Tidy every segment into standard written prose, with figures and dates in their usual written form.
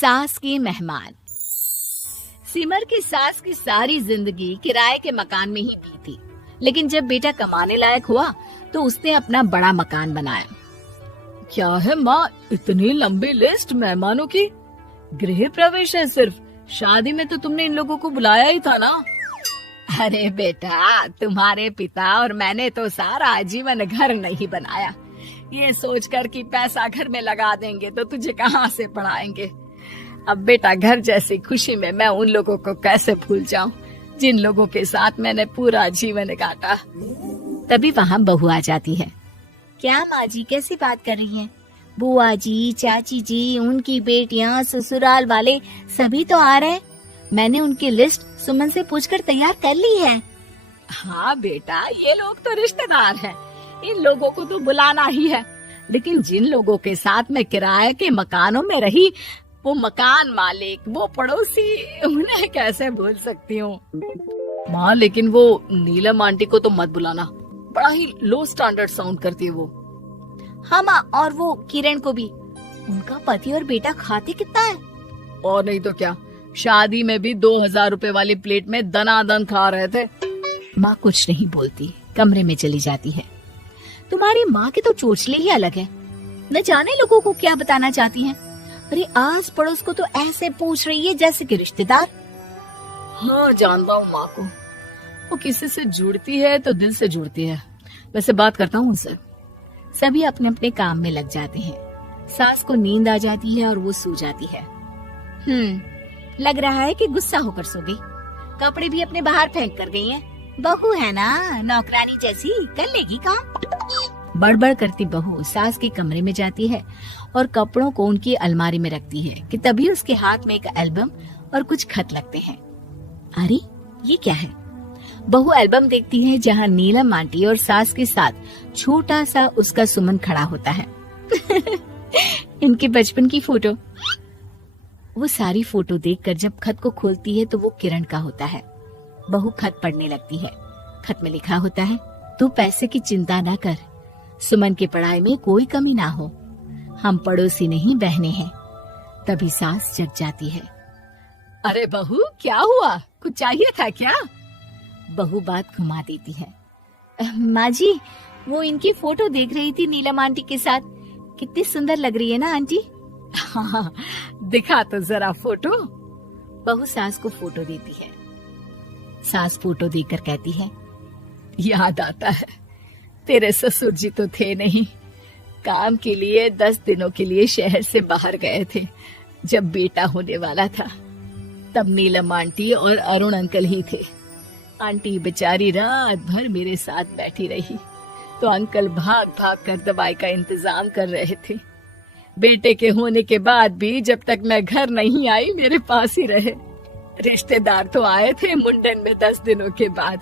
सास की मेहमान। सिमर की सास की सारी जिंदगी किराए के मकान में ही बीती, लेकिन जब बेटा कमाने लायक हुआ तो उसने अपना बड़ा मकान बनाया। क्या है माँ, इतनी लंबी लिस्ट मेहमानों की? गृह प्रवेश है सिर्फ, शादी में तो तुमने इन लोगों को बुलाया ही था ना। अरे बेटा, तुम्हारे पिता और मैंने तो सारा आजीवन घर नहीं बनाया, ये सोचकर कि पैसा घर में लगा देंगे तो तुझे कहाँ से पढ़ाएंगे। अब बेटा, घर जैसी खुशी में मैं उन लोगों को कैसे भूल जाऊं जिन लोगों के साथ मैंने पूरा जीवन काटा। तभी वहाँ बहू आ जाती है। क्या माँ जी, कैसी बात कर रही हैं? बुआ जी, चाची जी, उनकी बेटियाँ, ससुराल वाले सभी तो आ रहे हैं। मैंने उनकी लिस्ट सुमन से पूछकर तैयार कर ली है। हाँ बेटा, ये लोग तो रिश्तेदार हैं, इन लोगों को तो बुलाना ही है, लेकिन जिन लोगों के साथ मैं किराए के मकानों में रही, वो मकान मालिक, वो पड़ोसी, उन्हें कैसे भूल सकती हूँ। माँ, लेकिन वो नीलम आंटी को तो मत बुलाना, बड़ा ही लो स्टैंडर्ड साउंड करती है वो। हाँ माँ, और वो किरण को भी। उनका पति और बेटा खाते कितना है। और नहीं तो क्या, शादी में भी 2000 रुपए वाली प्लेट में दनादन खा रहे थे। माँ कुछ नहीं बोलती, कमरे में चली जाती है। तुम्हारी माँ के तो चोचले ही अलग है, न जाने लोगों को क्या बताना चाहती हैं। अरे आस पड़ोस को तो ऐसे पूछ रही है जैसे कि रिश्तेदार। हाँ जानता हूँ माँ को, वो किसी से जुड़ती है तो दिल से जुड़ती है। वैसे बात करता हूँ उनसे। सभी अपने अपने काम में लग जाते हैं। सास को नींद आ जाती है और वो सो जाती है। लग रहा है कि गुस्सा होकर सो गई। कपड़े भी अपने बाहर फेंक कर गई हैं। बहू है ना, नौकरानी जैसी, कर लेगी काम। बड़बड़ करती बहू सास के कमरे में जाती है और कपड़ों को उनकी अलमारी में रखती है कि तभी उसके हाथ में एक एल्बम और कुछ खत लगते हैं। अरे ये क्या है? बहू एल्बम देखती है जहाँ नीलम आंटी और सास के साथ छोटा सा उसका सुमन खड़ा होता है। इनके बचपन की फोटो। वो सारी फोटो देखकर जब खत को खोलती है तो वो किरण का होता है। बहू खत पढ़ने लगती है। खत में लिखा होता है, तू पैसे की चिंता न कर, सुमन की पढ़ाई में कोई कमी ना हो, हम पड़ोसी नहीं बहने हैं। तभी सास जग जाती है। अरे बहू, क्या हुआ? कुछ चाहिए था क्या? बहू बात घुमा देती है। माँ जी, वो इनकी फोटो देख रही थी नीलम आंटी के साथ। कितनी सुंदर लग रही है ना आंटी? हाँ, दिखा तो जरा फोटो। बहू सास को फोटो देती है। सास फोटो देखकर कहती है, याद आता है, तेरे ससुर जी तो थे नहीं, काम के लिए 10 दिनों के लिए शहर से बाहर गए थे। जब बेटा होने वाला था तब नीलम आंटी और अरुण अंकल ही थे। आंटी बेचारी रात भर मेरे साथ बैठी रही तो अंकल भाग भाग कर दवाई का इंतजाम कर रहे थे। बेटे के होने के बाद भी जब तक मैं घर नहीं आई मेरे पास ही रहे। रिश्तेदार तो आए थे मुंडन में 10 दिनों के बाद।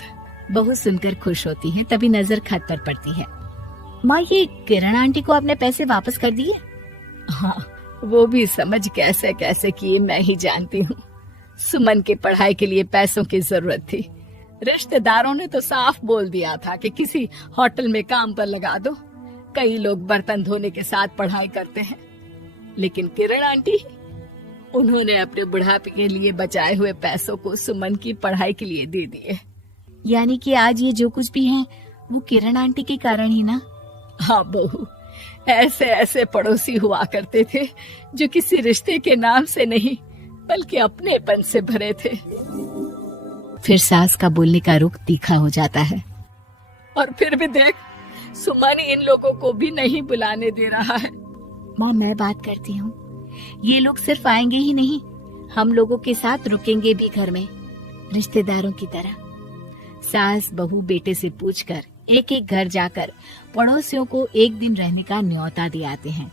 बहू सुनकर खुश होती है। तभी नजर खत पर पड़ती है। माँ, ये किरण आंटी को आपने पैसे वापस कर दिए? हाँ, वो भी समझ कैसे कैसे किए मैं ही जानती हूँ। सुमन की पढ़ाई के लिए पैसों की जरूरत थी। रिश्तेदारों ने तो साफ बोल दिया था कि किसी होटल में काम पर लगा दो। कई लोग बर्तन धोने के साथ पढ़ाई करते हैं, लेकिन किरण आंटी, उन्होंने अपने बुढ़ापे के लिए बचाए हुए पैसों को सुमन की पढ़ाई के लिए दे दिए। यानी कि आज ये जो कुछ भी है वो किरण आंटी के कारण ही ना? हाँ बहू, ऐसे ऐसे पड़ोसी हुआ करते थे जो किसी रिश्ते के नाम से नहीं बल्कि अपनेपन से भरे थे। फिर सास का बोलने का रुख तीखा हो जाता है। और फिर भी देख, सुमन इन लोगों को भी नहीं बुलाने दे रहा है। माँ, मैं बात करती हूँ, ये लोग सिर्फ आएंगे ही नहीं, हम लोगों के साथ रुकेंगे भी घर में, रिश्तेदारों की तरह। सास बहू बेटे से पूछकर एक एक घर जाकर पड़ोसियों को एक दिन रहने का न्योता दे आते हैं।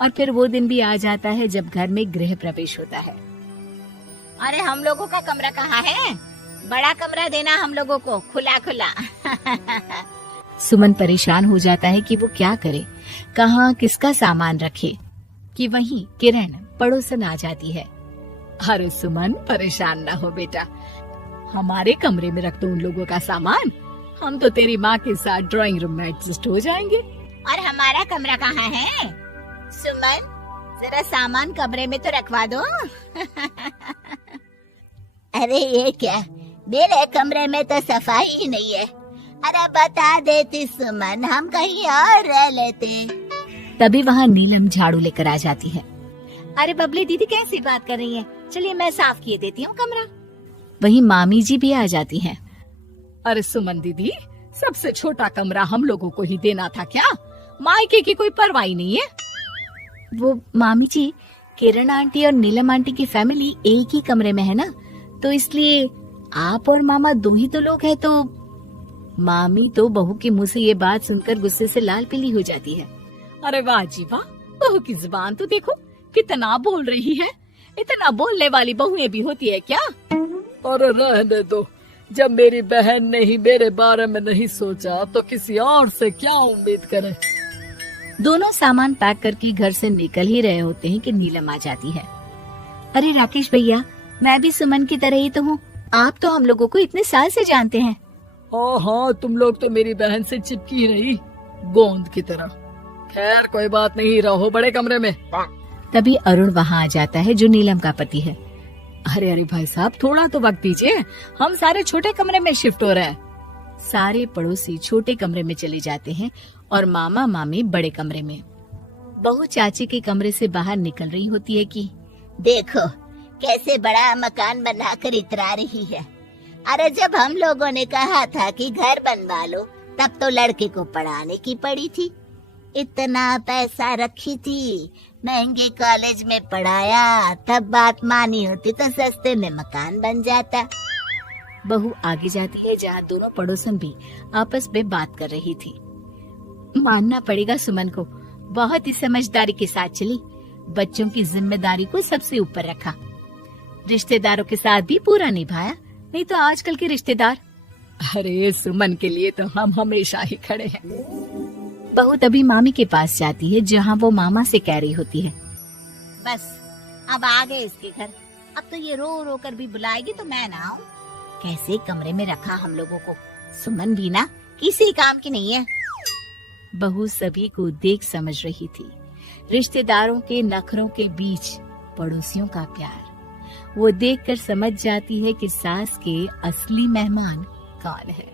और फिर वो दिन भी आ जाता है जब घर में गृह प्रवेश होता है। अरे हम लोगों का कमरा कहाँ है? बड़ा कमरा देना हम लोगों को, खुला खुला। सुमन परेशान हो जाता है कि वो क्या करे, कहाँ किसका सामान रखे, कि वहीं किरण पड़ोसन आ जाती है। अरे सुमन, परेशान ना हो बेटा, हमारे कमरे में रख दो उन लोगों का सामान, हम तो तेरी माँ के साथ ड्राइंग रूम में एडजस्ट हो जाएंगे। और हमारा कमरा कहाँ है? सुमन, जरा सामान कमरे में तो रखवा दो। अरे ये क्या, मेरे कमरे में तो सफाई ही नहीं है। अरे बता देती सुमन, हम कहीं और रह लेते। तभी वहाँ नीलम झाड़ू लेकर आ जाती है। अरे बबली दीदी कैसी बात कर रही है, चलिए मैं साफ किए देती हूँ कमरा। वहीं मामी जी भी आ जाती हैं। अरे सुमन दीदी, सबसे छोटा कमरा हम लोगों को ही देना था क्या? मायके की कोई परवाह नहीं है। वो मामी जी, किरण आंटी और नीलम आंटी की फैमिली एक ही कमरे में है ना, तो इसलिए आप और मामा दो ही तो लोग हैं। तो मामी तो बहू के मुंह से ये बात सुनकर गुस्से से लाल पीली हो जाती है। अरे वाह जी वाह, बहू की जुबान तो देखो कितना बोल रही है। इतना बोलने वाली बहुएं भी होती है क्या? अरे रहने दो, जब मेरी बहन ने ही मेरे बारे में नहीं सोचा तो किसी और से क्या उम्मीद करें। दोनों सामान पैक करके घर से निकल ही रहे होते हैं कि नीलम आ जाती है। अरे राकेश भैया, मैं भी सुमन की तरह ही तो हूँ। आप तो हम लोगों को इतने साल से जानते हैं। हाँ, तुम लोग तो मेरी बहन से चिपकी रही गोंद की तरह। खैर कोई बात नहीं, रहो बड़े कमरे में। तभी अरुण वहाँ आ जाता है, जो नीलम का पति है। अरे अरे भाई साहब, थोड़ा तो वक्त दीजिए, हम सारे छोटे कमरे में शिफ्ट हो रहे हैं। सारे पड़ोसी छोटे कमरे में चले जाते हैं और मामा मामी बड़े कमरे में। बहू चाची के कमरे से बाहर निकल रही होती है कि देखो कैसे बड़ा मकान बनाकर इतरा रही है। अरे जब हम लोगों ने कहा था कि घर बनवा लो, तब तो लड़के को पढ़ाने की पड़ी थी। इतना पैसा रखी थी, महंगे कॉलेज में पढ़ाया, तब बात मानी होती तो सस्ते में मकान बन जाता। बहू आगे जाती है, जहाँ दोनों पड़ोसन भी आपस में बात कर रही थी। मानना पड़ेगा सुमन को, बहुत ही समझदारी के साथ चली। बच्चों की जिम्मेदारी को सबसे ऊपर रखा, रिश्तेदारों के साथ भी पूरा निभाया। नहीं तो आजकल के रिश्तेदार। अरे सुमन के लिए तो हम हमेशा ही खड़े हैं। बहू तभी मामी के पास जाती है, जहाँ वो मामा से कह रही होती है, बस अब आ गए इसके घर। अब तो ये रो रो कर भी बुलाएगी तो मैं ना आऊं। कैसे कमरे में रखा हम लोगों को। सुमन भी ना किसी काम की नहीं है। बहू सभी को देख समझ रही थी, रिश्तेदारों के नखरों के बीच पड़ोसियों का प्यार। वो देखकर समझ जाती है कि सास के असली मेहमान कौन है।